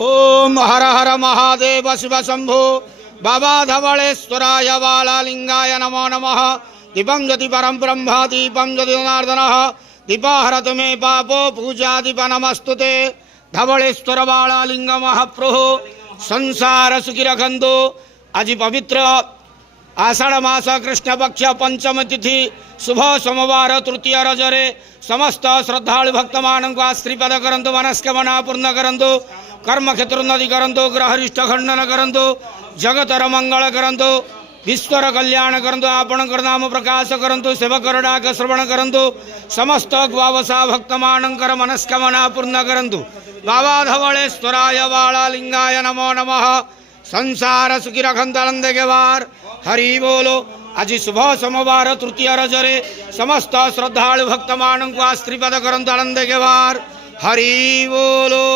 ओम हर हर महादेव शिव शंभो बाबा धवलेश्वराय बालालिंगाय नमो नमः। दीपं ज्योति परम ब्रह्म दीपं ज्योति जनार्दनः दीपहरत मे पापो पूजा दीप नमस्तुते। धवलेश्वर बालालिंग महाप्रभु संसार सुखी रखंतु। आज पवित्र आषाढ़ मास कृष्ण पक्ष पंचम तिथि शुभ सोमवार तृतीय रजरे समस्त श्रद्धालु भक्त मानक आश्रीपद करंतु मनस्कामना पूर्ण करंतु कर्म क्षेत्रोन्नति करंतु ग्रहरिष्ठ खंडन करंतु जगतर मंगल करंतु विश्वर कल्याण करंतु आपणकर नाम प्रकाश करंतु सेवकर डाक श्रवण करंतु समस्त ग्वावसा भक्त मानकर मनस्कामना पूर्ण करंतु। बाबा धवलेश्वराय बालालिंगाय नमो नमः। संसार सुखी रखंत के वार हरि बोलो। आज शुभ सोमवार तृतीय रजरे समस्त श्रद्धालु भक्त मानक आश्रीपद करंतु के वार हरि बोलो।